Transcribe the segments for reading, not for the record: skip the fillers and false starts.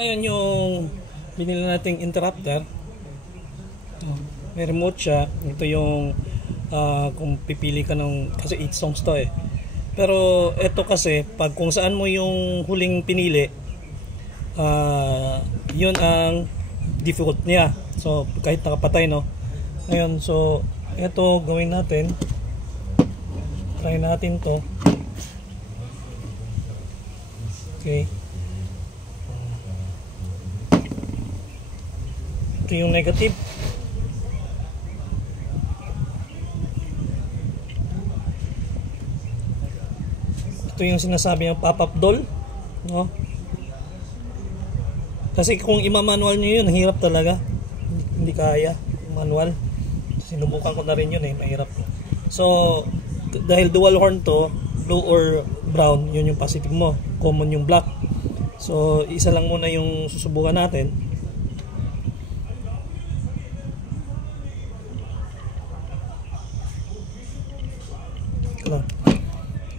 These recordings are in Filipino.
Ngayon yung binili nating interrupter. May remote siya. Ito yung kung pipili ka ng, kasi 8 songs to eh. Pero ito kasi pag kung saan mo yung huling pinili, yun ang default niya. So kahit nakapatay, no. Ngayon, so ito gawin natin. Try natin to. Okay. Ito yung negative. Ito yung sinasabi ng pop-up doll, no? Kasi kung ima-manual nyo yun, hirap talaga. Hindi kaya manual. Sinubukan ko na rin yun eh, mahirap. So dahil dual horn to, blue or brown, yun yung positive mo, common yung black. So isa lang muna yung susubukan natin.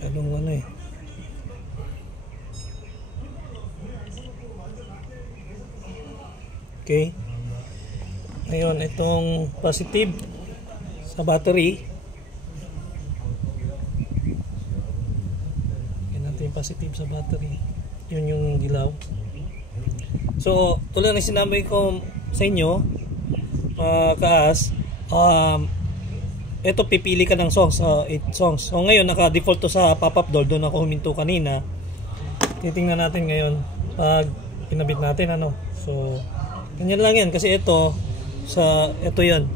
Anong ano eh. Okay. Ngayon, itong positive sa battery. Yan natin yung positive sa battery. Yun yung dilaw. So, tulad ng sinabi ko sa inyo, kaas, ito pipili ka ng songs, 8 songs. So ngayon naka-default to sa pop-up doll, doon ako huminto kanina. Titingnan natin ngayon pag pinabit natin ano. So ganyan lang yan kasi ito sa ito 'yan.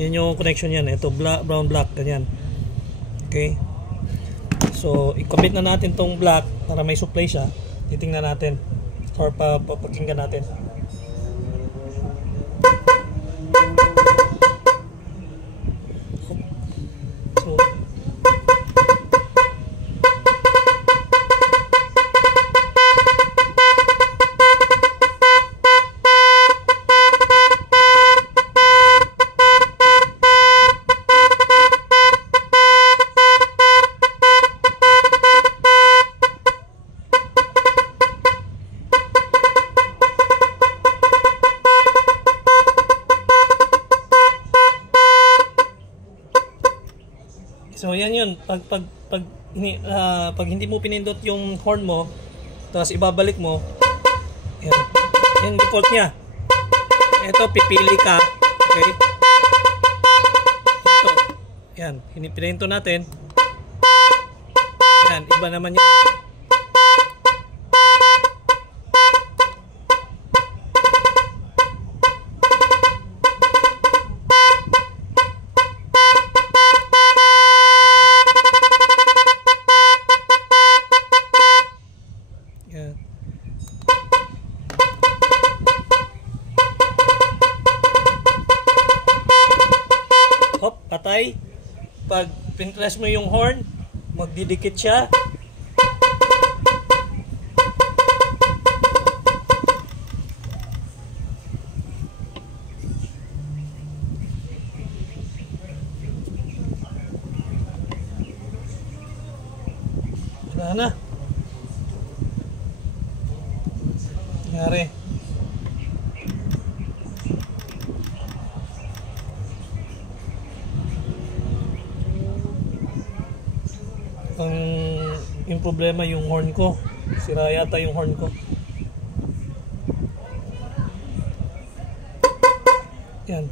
Yan yung connection yan. Ito black, brown black ganyan. Okay? So i-commit na natin tong black para may supply siya. Titingnan natin or papakinggan natin. So yan yun, pag hindi mo pinindot yung horn mo, tapos ibabalik mo, yan, yung default niya. Ito pipili ka, okay? Ito, yan, pinindot natin. Yan, iba naman yan. Hop, patay. Pag pinpress mo yung horn, magdidikit siya. Wala na. Nangyari. Yung problema yung horn ko, sira yata yung horn ko. Yan.